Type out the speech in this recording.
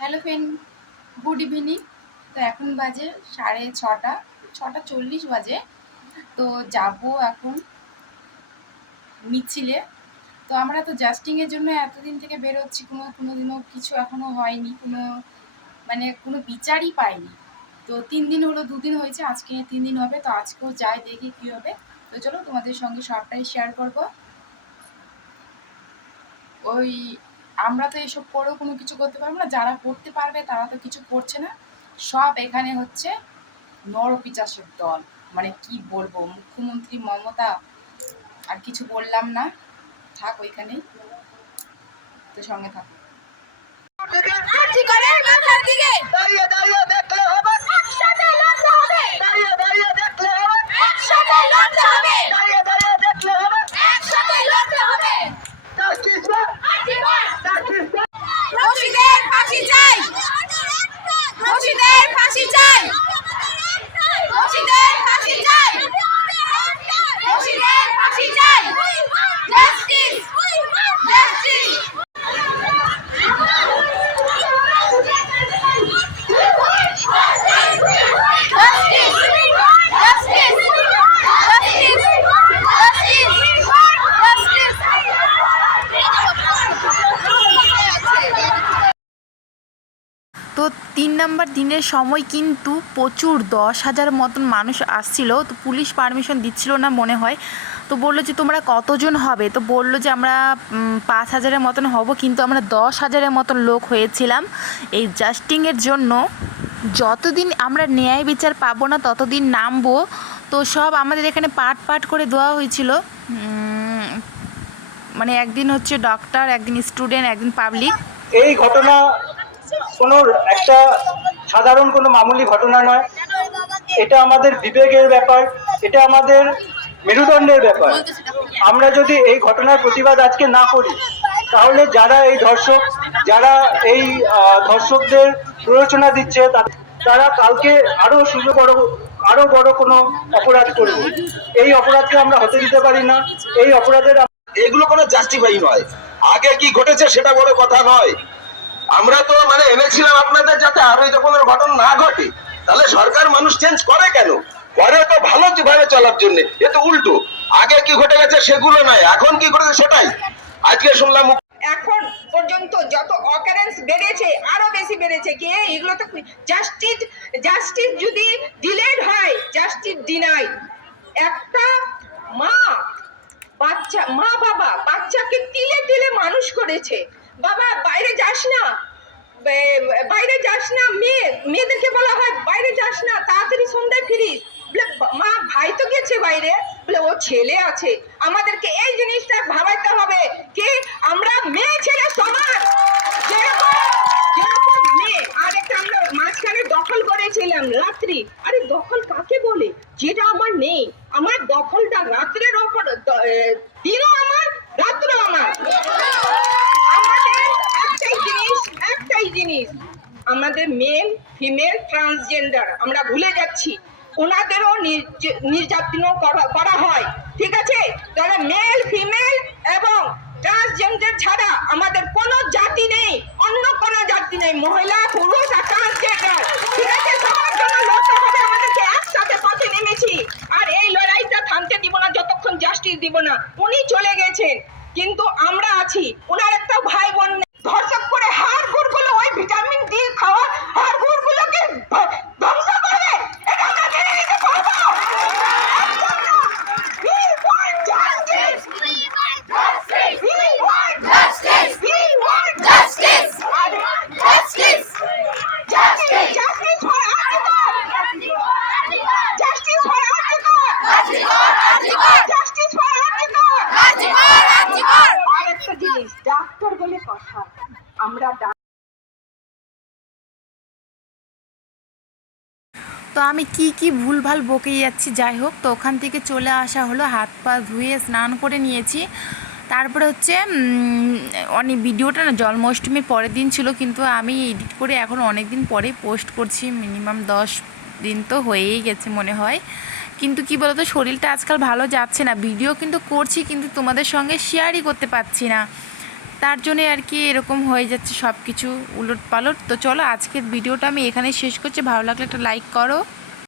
Hello friend good evening তো এখন বাজে সাড়ে ছটা ছটা চল্লিশ বাজে। তো যাব এখন মিছিলে। তো আমরা তো জাস্টিংয়ের জন্য এতদিন থেকে বেরোচ্ছি, কোনো কোনো দিনও কিছু এখনও হয়নি, কোনো মানে কোনো বিচারই পাইনি। তো তিন দিন হলো, দুদিন হয়েছে, আজকে তিন দিন হবে, তো আজকেও যাই, দেখি কী হবে। তো চলো তোমাদের সঙ্গে সবটাই শেয়ার করব। ওই আমরা তো এসব করেও কোনো কিছু করতে পারব না। যারা করতে পারবে তারা তো কিছু করছে না। সব এখানে হচ্ছে নরপিচাসের দল। মানে কি বলব, মুখ্যমন্ত্রী মমতা, আর কিছু বললাম না। থাক ওইখানেই। সঙ্গে থাক দাঁড়িয়ে দাঁড়িয়ে দেখলে হবে দাঁড়িয়ে দাঁড়িয়ে দেখলে হবে দাঁড়িয়ে দাঁড়িয়ে দেখলে হবে জাস্টিস জাস্টিস দোষীদের ফাঁসি চাই দোষীদের ফাঁসি চাই দোষীদের ফাঁসি চাই দোষীদের ফাঁসি চাই জাস্টিস জাস্টিস জাস্টিস জাস্টিস তো তিন নাম্বার দিনের সময় কিন্তু প্রচুর দশ হাজার মতন মানুষ আসছিল, তো পুলিশ পারমিশন দিচ্ছিল না মনে হয়। তো বলল যে, তোমরা কতজন হবে? তো বলল যে, আমরা পাঁচ হাজারের মতন হব, কিন্তু আমরা দশ হাজারের মতন লোক হয়েছিলাম। এই জাস্টিংয়ের জন্য যতদিন আমরা ন্যায় বিচার পাবো না, ততদিন নামবো। তো সব আমাদের এখানে পাট পাট করে দেওয়া হয়েছিল। মানে একদিন হচ্ছে ডক্টর একদিন স্টুডেন্ট একদিন পাবলিক এই ঘটনা কোনো একটা সাধারণ কোনো মামুলি ঘটনা নয়। এটা আমাদের বিবেকের ব্যাপার, এটা আমাদের মেরুদণ্ডের ব্যাপার। আমরা যদি এই ঘটনার প্রতিবাদ আজকে না করি, তাহলে যারা এই ধর্ষক, যারা এই ধর্ষকদের প্ররোচনা দিচ্ছে তারা কালকে আরও সুযোগ বড়, আরও বড় কোনো অপরাধ করবে। এই অপরাধকে আমরা হতে দিতে পারি না। এই অপরাধের এগুলো কোনো জাস্টিফাই নয়। আগে কি ঘটেছে সেটা বড় কথা নয়। আমরা তো মানে এনেছিলাম আপনাদের যাতে আরও এই রকমের ঘটনা না ঘটে। তাহলে সরকার মানুষ চেঞ্জ করে কেন? করে তো ভালো ভাবে চলার জন্য। এ তো উল্টো। আগে কি ঘটে গেছে সেগুলো নয় এখন কি ঘটেছে সেটাই। আজকে শুনলাম এখন পর্যন্ত যত অকারেন্স বেড়েছে, আরও বেশি বেড়েছে, কি এগুলো তো জাস্টিস জাস্টিস যদি ডিলেড হয় জাস্টিস ডিনাই একটা মা, বাচ্চা, মা বাবা বাচ্চাকে তিলে তিলে মানুষ করেছে। বাবা, বাইরে যাস না। বাইরে যাস না। মেয়ে, মেয়েদেরকে বলা হয়, বাইরে যাস না, তাড়াতাড়ি সন্ধ্যায় ফিরিস। বলে, মা, ভাই তো গেছে বাইরে। বলে, ও ছেলে আছে। আমাদেরকে এই জিনিসটা ভাবাইতে হবে কি, আমরা মেয়ে, ছেলে সমান। যেরকম মেয়ে। আর আমরা মাঝখানে দখল করেছিলাম, রাত্রি। আরে, দখল কাকে বলে? যেটা আমার নেই। আমার দখলটা রাত্রের ওপর দিনও আমার, রাত্রও আমার আমাদের একটাই জিনিস একটাই জিনিস আমাদের মেল ফিমেল ট্রান্সজেন্ডার আমরা ভুলে যাচ্ছি। ওনাদেরও নির্য- নির্যাতন করা- হয়, ঠিক আছে? তাহলে মেল ফিমেল এবং ট্রান্সজেন্ডার ছাড়া আমাদের কোনো জাতি নেই, অন্য কোনো জাতি নেই, মহিলা, পুরুষ আর ট্রান্সজেন্ডার ঠিক আছে? সবার জন্য লড়তে হবে, আমাদেরকে একসাথে পথে নেমেছি। আর এই লড়াইটা থামতে দিব না, যতক্ষণ জাস্টিস দিব না। উনি চলে গেছেন, কিন্তু আমরা আছি, ওনার ডাক্তার বলে কথা। আমরা তো আমি কি কি ভুলভাল বকে যাচ্ছি, যাই হোক, তো ওখান থেকে চলে আসা হলো, হাত পা ধুয়ে স্নান করে নিয়েছি। তারপরে হচ্ছে অনেক ভিডিওটা না জন্মাষ্টমীর পরের দিন ছিল, কিন্তু আমি এডিট করে এখন অনেক দিন পরে পোস্ট করছি, মিনিমাম দশ দিন তো হয়েই গেছে মনে হয়। কিন্তু কি বলতো, শরীরটা আজকাল ভালো যাচ্ছে না, ভিডিও কিন্তু করছি, কিন্তু তোমাদের সঙ্গে শেয়ারই করতে পারছি না। তার জন্যে আর কি এরকম হয়ে যাচ্ছে সব কিছু উলট পালট তো চলো আজকের ভিডিওটা আমি এখানে শেষ করছি। ভালো লাগলে একটা লাইক করো।